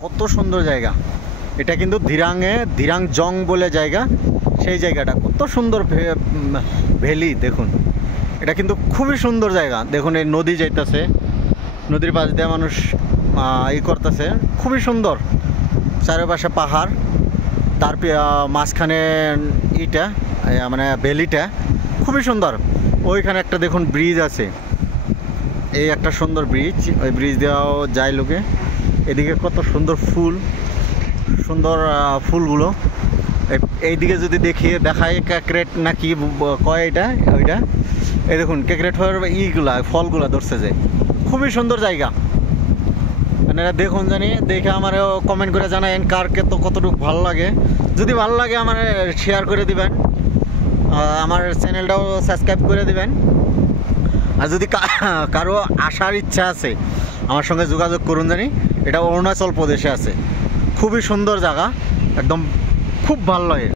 কত সুন্দর জায়গা। এটা কিন্তু ধিরাং জং বলে জায়গা, সেই জায়গাটা কত সুন্দর ভ্যালি দেখুন। এটা কিন্তু খুবই সুন্দর জায়গা। দেখুন এই নদী যাইতেছে, নদীর পাশ দিয়ে মানুষ করতেছে, খুবই সুন্দর। চারিপাশে পাহাড়, তার মাঝখানে ইটা মানে ভ্যালিটা খুবই সুন্দর। ওইখানে একটা দেখুন ব্রিজ আছে, এই একটা সুন্দর ব্রিজ, ওই ব্রিজ দেওয়াও যায় লোকে। এদিকে কত সুন্দর সুন্দর ফুলগুলো। এইদিকে যদি দেখায় ক্যাকরেট না কি কয় এটা ওইটা, এই দেখুন ক্যাকরেট ইগুলা ফলগুলা ধরছে যে, খুবই সুন্দর জায়গা। মানে দেখুন জানি দেখে আমারও কমেন্ট করে জানায়েন কারকে তো কতটুকু ভালো লাগে। যদি ভালো লাগে আমার শেয়ার করে দিবেন, আমার চ্যানেলটাও সাবস্ক্রাইব করে দিবেন। আর যদি কারো আসার ইচ্ছা আছে আমার সঙ্গে যোগাযোগ করুন জানি। এটা অরুণাচল প্রদেশে আছে, খুবই সুন্দর জায়গা, একদম খুব ভালো লাগে।